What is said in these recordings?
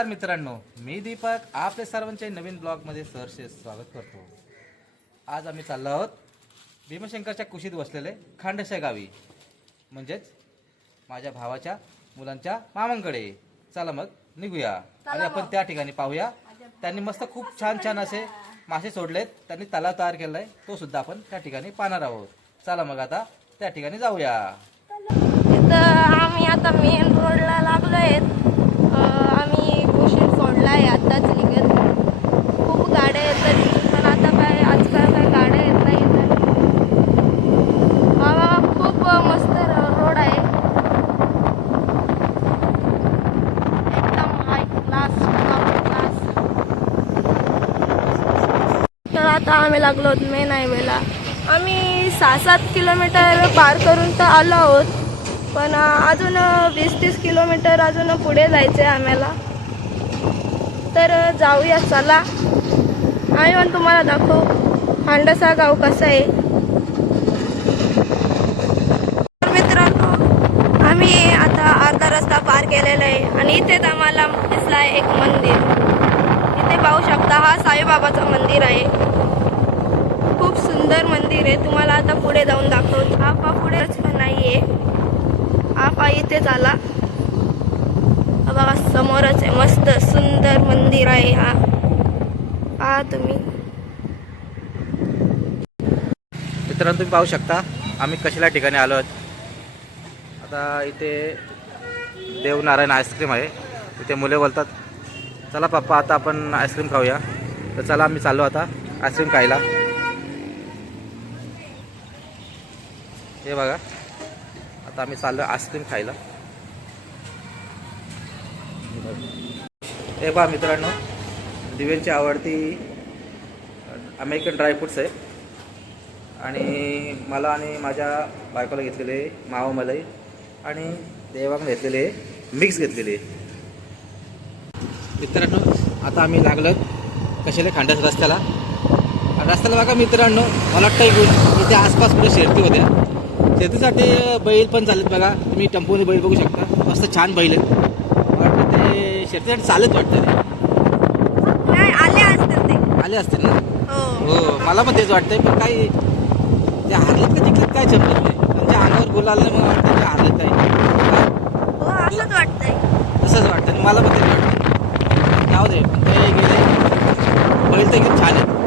नमस्कार मित्रांनो मी दीपक आपले सर्वांचे नवीन ब्लॉगमध्ये सहर्ष स्वागत करतो. आज आम्ही चाललो आहोत भीमशंकरच्या कुशीत बसलेले खांडशा गावी म्हणजेच माझ्या भावाच्या मुलांच्या मामांकडे. चला मग निघूया. आणि आपण त्या ठिकाणी पाहूया. त्यांनी मस्त खूप छान छान असे मासे सोडलेत. त्यांनी तलाव तयार केलाय. तो सुद्धा आपण त्या ठिकाणी पाहणार आहोत. चला मग आता त्या ठिकाणी जाऊया. आम्ही आता मेन रोडला लागलो आहेत आम्ही कुशीन सोडला आहे आत्ताच निघत खूप गाड्या येतात पण आता काय आजकाल काय गाड्या येत नाही इथं. हा खूप मस्त रोड आहे. एकदम हाय क्लास क्लास तर आता आम्ही लागलो मेन हायवेला. आम्ही सहा सात किलोमीटर पार करून तर आलो आहोत. पण अजून वीस तीस किलोमीटर अजून पुढे जायचं आहे आम्हाला. तर जाऊया चला. आम्ही पण तुम्हाला दाखवू. हांडसा गाव कसं आहे? मित्रांनो आम्ही आता अर्धा रस्ता पार केलेला आहे आणि इथेच आम्हाला दिसला आहे एक मंदिर. इथे पाहू शकता हा साईबाबाचं मंदिर आहे. खूप सुंदर मंदिर आहे. तुम्हाला आता पुढे जाऊन दाखवतो. हा पुढेच नाही आहे इथेच आला. बघा समोरच आहे. मस्त सुंदर मंदिर आहे हा. पहा तुम्ही. मित्रांनो तुम्ही पाहू शकता आम्ही कशाला ठिकाणी आलो आहोत. आता इथे देवनारायण आईस्क्रीम आहे. इथे मुले बोलतात चला पप्पा आता आपण आईस्क्रीम खाऊया. तर चला आम्ही चाललो आता आईस्क्रीम खायला. हे बघा. आता आम्ही चाललो आईस्क्रीम खायला. हे बघा मित्रांनो दिव्यांची आवडती अमेरिकन ड्रायफ्रुट्स आहे. आणि मला आणि माझ्या बायकोला घेतलेले मावा मलाई आणि देवांना घेतलेले मिक्स घेतलेले. मित्रांनो आता आम्ही लागलो कशाला खांडाच रस्त्याला. रस्त्याला बघा मित्रांनो मला वाटतं इथे आसपास कुठे शेरती होत्या. शेतीसाठी बैल पण चालत बघा. तुम्ही टंपोने बैल बघू शकता. मस्त छान बैल आहेत. वाटतं ते शेतीसाठी चालत वाटतं ते. आले असतील ते. आले असतील ना? हो. हो मला पण तेच वाटतंय पण काही ते हारलेत का जिंकलेत काय जमत नाही. त्यांच्या अंगावर गुलाल नाही मग वाटतं ते हारलेत काय हो असंच वाटतंय. तसंच वाटतं मला पण तेच वाटतं जाऊ दे पण ते गेले. बैल तर एकदम छान आहेत.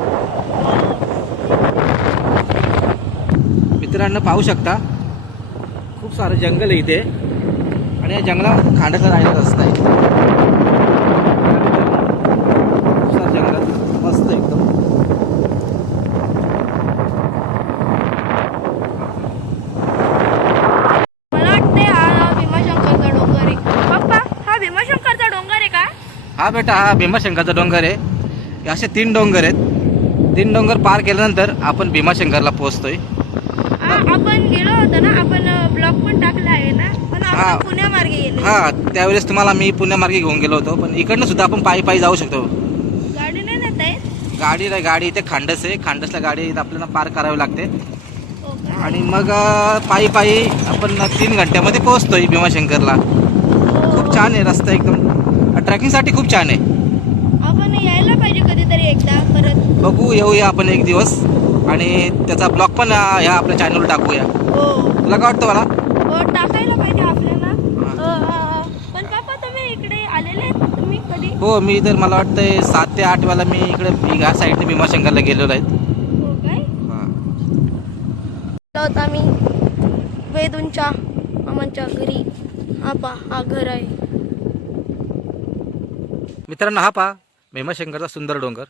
मित्रांनो पाहू शकता. खूप सारं जंगल आहे इथे. आणि या जंगलात खांडाचा राहिला रस्ता आहे. खूप सारं जंगल. मस्त एकदम. हा भीमाशंकरचा डोंगर आहे. पप्पा हा भीमाशंकरचा डोंगर आहे का? हा बेटा हा भीमाशंकरचा डोंगर आहे. असे तीन डोंगर आहेत. तीन डोंगर पार केल्यानंतर आपण भीमाशंकरला पोहोचतोय. आपण गेलो होतो ना आपण ब्लॉग पण टाकला आहे ना पण हा. आपण पुण्यामार्गे गेलो. हा त्यावेळेस तुम्हाला मी पुण्यामार्गे घेऊन गेलो होतो पण इकडनं सुद्धा आपण पायी पायी जाऊ शकतो. गाडी नाही आहे गाडी इथे खांडस आहे. खांडसला गाडी आपल्याला पार करावी लागते. हो का? आणि मग अं, पायी पायी आपण तीन घंट्यामध्ये पोहोचतोय भीमाशंकरला. खूप छान आहे रस्ता एकदम. ट्रॅकिंगसाठी खूप छान आहे. आपण यायला पाहिजे कधीतरी एकदा परत. बघू येऊया आपण एक दिवस. आणि त्याचा ब्लॉग पण ह्या आपल्या चॅनलवर टाकूया. हो. तुला काय वाटतं मला? हो टाकायला पाहिजे आपल्याला. पण पापा तुम्ही इकडे आलेले तुम्ही कधी? हो मी तर मला वाटतंय सात ते आठ वेळा मी इकडे ह्या साईडने भीमाशंकरला गेलेलो आहेत होतो आम्ही वेदूंच्या मामांच्या घरी. हा पा हा घर आहे. मित्रांनो हा पहा भीमाशंकरचा सुंदर डोंगर.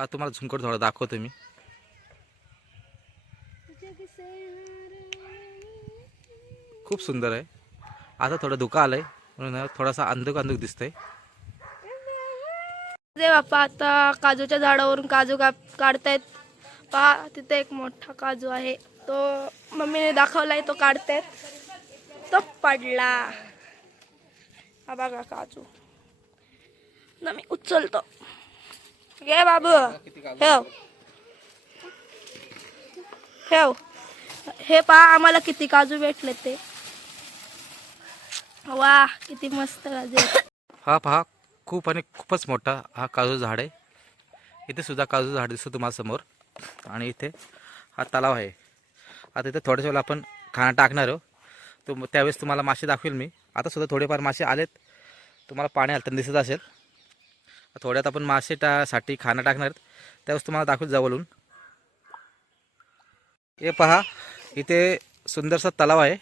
हा तुम्हाला झुंकर थोडा दाखवतो मी. खूप सुंदर आहे. आता थोडं धुका आलंय म्हणून थोडासा अंधुक अंधुक दिसतंय बाप्पा आता काजूच्या झाडावरून काजू काप काढतायत. पहा तिथे एक मोठा काजू आहे. तो मम्मीने दाखवलाय तो काढतायत. तो पडला. हा बघा काजू. ना मी उचलतो. घे बाबू ठेव ठेव हे पहा आम्हाला किती काजू भेटले ते वा किती मस्त काजू हा पहा खूप आणि खूपच मोठा हा काजू झाड आहे. इथे सुद्धा काजू झाड दिसतो तुम्हाला समोर. आणि इथे हा तलाव आहे. आता इथे थोड्याच वेळेला आपण खाणं टाकणार आहोत. तो त्यावेळेस तुम्हाला मासे दाखवेल मी. आता सुद्धा थोडेफार मासे आलेत. तुम्हाला पाणी आलं दिसत असेल. थोड्यात आपण मासे साठी खाणं टाकणार आहेत. त्यावेळेस तुम्हाला दाखवत जवळून हे पहा इथे सुंदरसा तलाव आहे.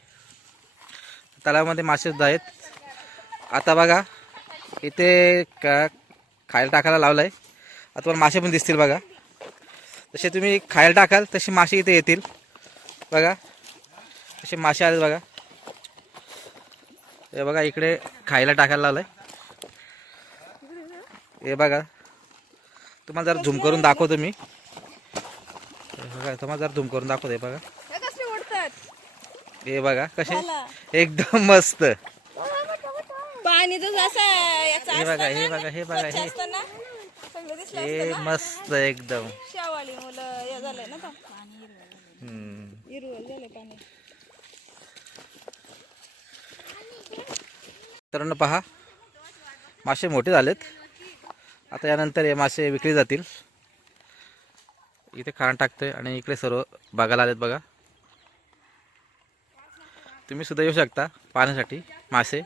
तलावामध्ये मासे सुद्धा आहेत. आता बघा इथे का खायला टाकायला लावलं आहे आता तुम्हाला मासे पण दिसतील बघा. जसे तुम्ही खायला टाकाल तसे मासे इथे येतील. बघा तसे मासे आले बघा. हे बघा इकडे खायला टाकायला लावलं आहे हे बघा. तुम्हाला जरा झूम करून दाखवतो मी. बघा तुम्हाला जरा झूम करून दाखवतो हे बघा. हे बघा कसे? एकदम मस्त. पाणी तर असं याचा हे बघा हे बघा हे बघा हे. हे मस्त एकदम. मित्रांनो पहा. मासे मोठे झालेत. आता यानंतर हे मासे विकले जातील. इथे खाण टाकतोय आणि इकडे सर्व बघायला आलेत बघा. तुम्ही सुद्धा येऊ शकता पाहण्यासाठी मासे.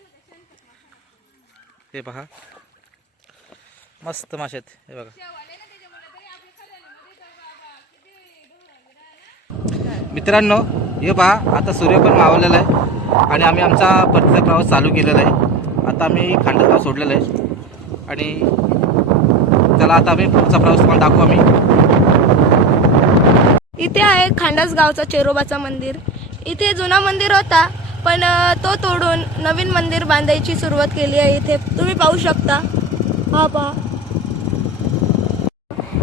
हे पहा. मस्त मासे आहेत. हे बघा. मित्रांनो हे पहा आता सूर्य पण मावलेला आहे आणि आम्ही आमचा परतीचा प्रवास चालू केलेला आहे. आता आम्ही खांडसगाव सोडलेला आहे. आणि त्याला आता आम्ही पुढचा प्रवास तुम्हाला दाखवू आम्ही. इथे आहे खांडास गावचा चेरोबाचा मंदिर. इथे जुना मंदिर होता पण तो तोडून नवीन मंदिर बांधायची सुरुवात केली आहे इथे. तुम्ही पाहू शकता. हा पहा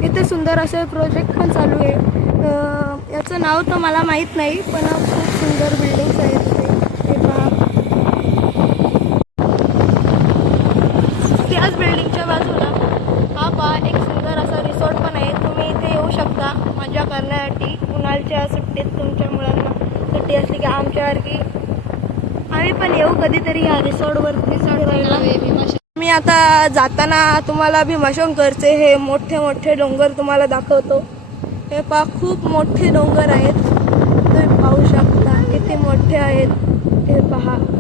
इथे सुंदर असे प्रोजेक्ट पण चालू आहे. याचं नाव तर मला माहीत नाही पण खूप सुंदर बिल्डिंग्स आहेत पहा. त्याच बिल्डिंगच्या बाजूला हा पहा एक सुंदर असा रिसॉर्ट पण आहे तुम्ही इथे येऊ शकता मजा करण्यासाठी कुणालच्या सुट्टीत तुमच्या मुलांना सुट्टी असली की आमच्यासारखी आम्ही पण येऊ कधीतरी या रिसॉर्टवरती फिरायला मी आता जाताना तुम्हाला भीमाशंकरचे हे मोठे मोठे डोंगर तुम्हाला दाखवतो. हे पहा खूप मोठे डोंगर आहेत. तुम्ही पाहू शकता किती मोठे आहेत. हे पहा.